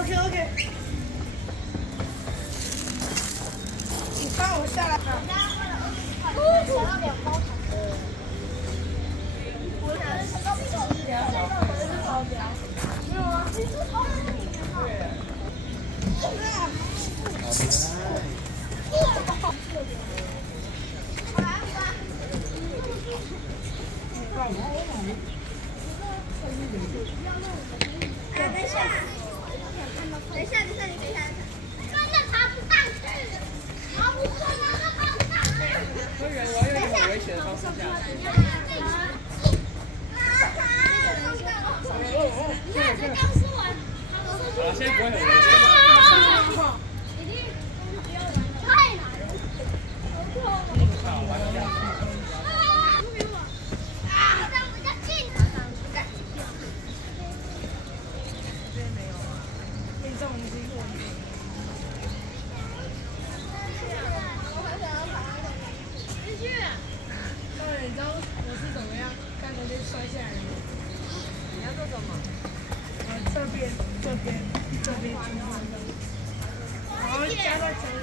OK， 你帮我下来。想要2包。我想是高标，是高标。没有啊，你是高标里面哈。等一下，真的爬不上去，爬不上啊，那爬不上去。我以为我要用很危险的方式下来。你看才刚说完，好了，现在不会很危险。太难了。你知道我是怎么样刚才就摔下来的吗？你要做什么？这边，然后加到前面。